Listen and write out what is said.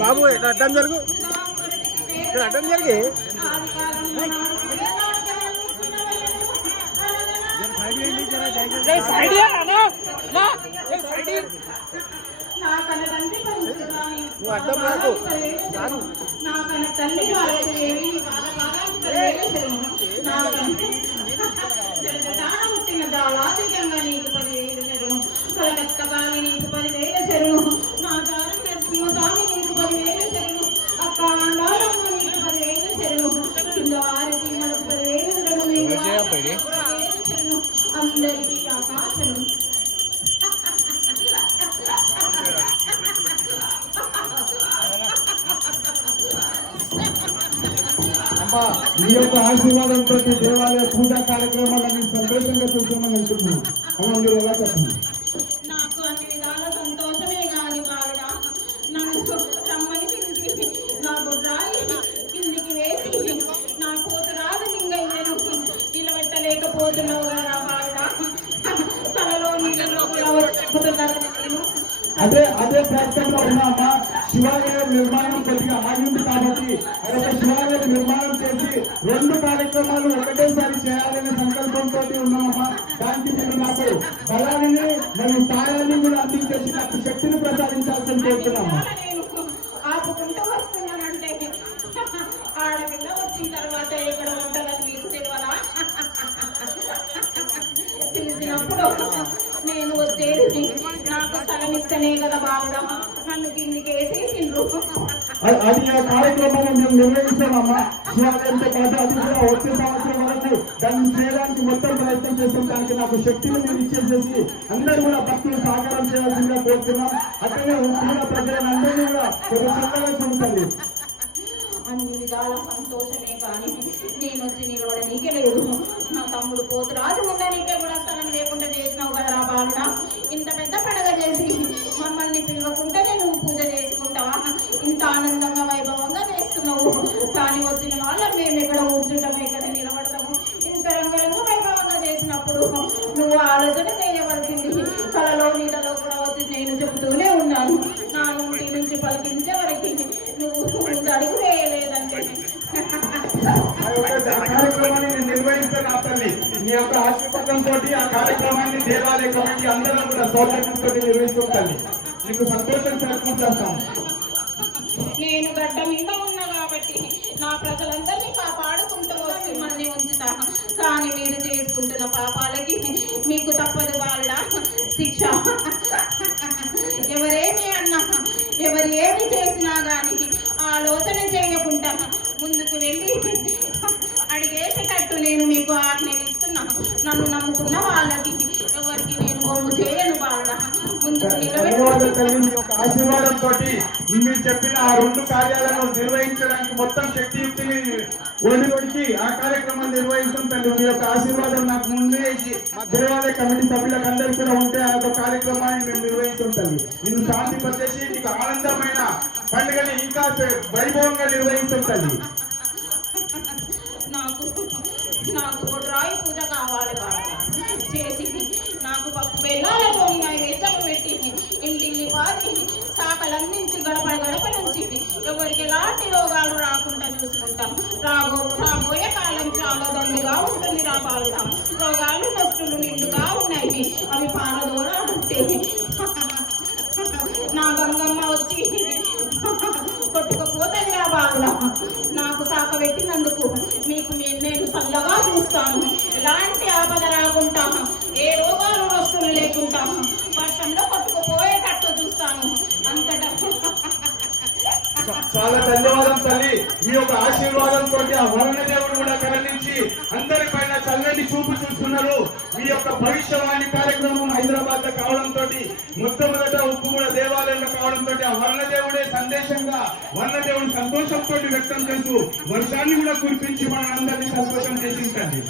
బాబు అడ్డం జరుగు, ఇక్కడ అడ్డం జరిగి నువ్వు అడ్డం రాకు. నీకు 10,000 చెరువు కలకత్తగాని నీకు 10,000 చెరువు నా దారి నరసింహస్వామి నీకు 10,000 చెరువు అక్క అండాలమ్మ నీకు 10,000 చెరువు కింద వారికి మనకు 10,000 చెరువు అందరికీ ఆకాశం. మీ యొక్క ఆశీర్వాదంతో దేవాలయ పూజా కార్యక్రమాలన్నీ సంతోషంగా చూసుకోమని అనుకుంటున్నాం. అలా మీరు ఎలా చెప్పండి? నాకు అన్ని విధాల సంతోషమే కాని బావిడ నన్ను రమ్మని పిలిచి నా బుర్రాయి కిందికి వేసి నా కూతురాలు నింగయ్యను నిలబెట్టలేకపోతున్నావు కదా బావిడ. తలలో నీళ్ళలో కూడా వచ్చుతున్నారు. అదే ప్రయత్నంలో ఉన్నామా. శివాలయం నిర్మాణం కొద్దిగా ఆగింది కాబట్టి అదొక శివాలయం నిర్మాణం చేసి 2 కార్యక్రమాలు ఒకటేసారి చేయాలనే సంకల్పంతో ఉన్నామమ్మా. దానికి మీరు నాకు బలాన్ని మరియు స్థాయాన్ని కూడా అందించేసి నాకు శక్తిని ప్రసాదించాల్సిన కోరుతున్నామా. ఆపుకుంటూ వస్తున్నానంటే ఆడపిల్ల వచ్చిన తర్వాత ఎక్కడ ఉంటుందని మీకు తెలియదా? తెలిసినప్పుడు నేను వచ్చేది నాకు స్థలం ఇస్తేనే కదా బాగా నన్ను కిందికి వేసేసిండ్రు. అది ఆ కార్యక్రమాన్ని మేము నిర్వహిస్తామమ్మా. శివాలయంతో పాటు అది కూడా వచ్చే సంవత్సరం వరకు దాన్ని చేయడానికి మొత్తం ప్రయత్నం చేస్తాం. దానికి నాకు శక్తిని మీరు ఇచ్చేసేసి అందరూ కూడా భక్తులు సహకారం చేయాల్సిందిగా కోరుతున్నాం. అట్లనే కూడా ప్రజలందరినీ కూడా ఒక చక్కగా చూడండి. అన్ని విధాల సంతోషమే కానీ నేను వచ్చి నిలవడనీకే లేదు. నా తమ్ముడు పోతురాజు ఉండనీకే కూడా స్థలం లేకుండా చేసినావు కదా బాలుడా. ఇంత పెద్ద పండుగ చేసి మమ్మల్ని పిలవకుంటే నేను పూజ చేసుకుంటావా? ఇంత ఆనందంగా వైభవంగా చేస్తున్నావు కానీ వచ్చిన వాళ్ళ మేము ఎక్కడ కూర్చుంటాము, ఎక్కడ నిలబడతాము. ఇంత రంగరంగ వైభవంగా చేసినప్పుడు నువ్వు ఆలోచన చేయవలసింది. కళలో నీడలో కూడా వచ్చి నేను చెబుతూనే ఉన్నాను. నా నుండి నుంచి పలికించే వరకు నువ్వు అడుగు వేయలేదంటే కార్యక్రమాన్ని నేను నిర్వహిస్తాను. తల్లి మీ యొక్క ఆశీర్వాదంతో ఆ కార్యక్రమాన్ని దేవాలయ కమిటీ అందరం కూడా సౌకర్యంతో నిర్వహిస్తుంది. నీకు సంతోషం చేస్తాము. నేను గడ్డ మీద ఉన్నా కాబట్టి నా ప్రజలందరినీ కాపాడుకుంటూ వస్తే మళ్ళీ ఉంచుతా. కానీ మీరు చేసుకుంటున్న పాపాలకి మీకు తప్పదు వాళ్ళ శిక్ష. ఎవరేమి అన్నా ఎవరు ఏమి చేసినా కానీ ఆలోచన చేయకుండా ముందుకు వెళ్ళి అడిగేసేటట్టు నేను మీకు ఆజ్ఞాపిస్తున్నా. నన్ను నమ్ముకున్న వాళ్ళకి ఎవరికి నేను బొమ్ము చేయను బాగా ముందుకు నిలబెట్టి ఆశీర్వాదంతో మీరు చెప్పిన ఆ 2 కార్యాలను నిర్వహించడానికి మొత్తం శక్తియుక్తిని ఒడికి ఆ కార్యక్రమం నిర్వహిస్తాం. తల్లి మీ యొక్క ఆశీర్వాదం నాకు ముందే దేవాలయ కమిటీ సభ్యులకు అందరికీ కూడా ఉంటే ఆ యొక్క కార్యక్రమాన్ని మేము నిర్వహిస్తాం. తల్లి నేను శాంతి పరిచేసి నీకు ఆనందమైన పండుగని ఇంకా వైభవంగా నిర్వహిస్తాం. తల్లి నాకు రాయి పూజ కావాలి బాగా చేసి నాకు పప్పు బెల్లాలతో నైవేద్యం పెట్టి ఇంటిని పాతి శాఖలందించి గడప గడప నుంచి ఎవరికి ఎలాంటి రోగాలు రాకుండా చూసుకుంటాం. రాబోయే కాలం చాలా దండుగా ఉంటుంది. రాబాలుదాం రోగాలు నష్టులు నిండుగా ఉన్నాయి. అవి పారదోరాలంటే నా గంగమ్మ వచ్చి కొట్టుకపోతుంది. రాబాలుదా నాకు శాఖ పెట్టినందుకు మీకు నేను చల్లగా చూస్తాను. ఎలాంటి ఆపద రాకుండా ఏ రోగాలు నష్టులు లేకుండా వర్షంలో కొట్టుకుపోయేటట్టు చూస్తాను. అంతటా చాలా ధన్యవాదం తల్లి. మీ యొక్క ఆశీర్వాదంతో ఆ వరుణ దేవుడు కూడా కరుణించి అందరిపైన చల్లని చూపు చూస్తున్నారు. మీ యొక్క భవిష్యవాణి కార్యక్రమం హైదరాబాద్ లో కావడంతో మొట్టమొదట ఉప్పుగూడ దేవాలయంలో కావడంతో ఆ వరుణ దేవుడే సందేశంగా వరుణ దేవుని సంతోషంతో వ్యక్తం చేస్తూ వర్షాన్ని కూడా కురిపించి మన అందరినీ సంతోషం చేసిందండి.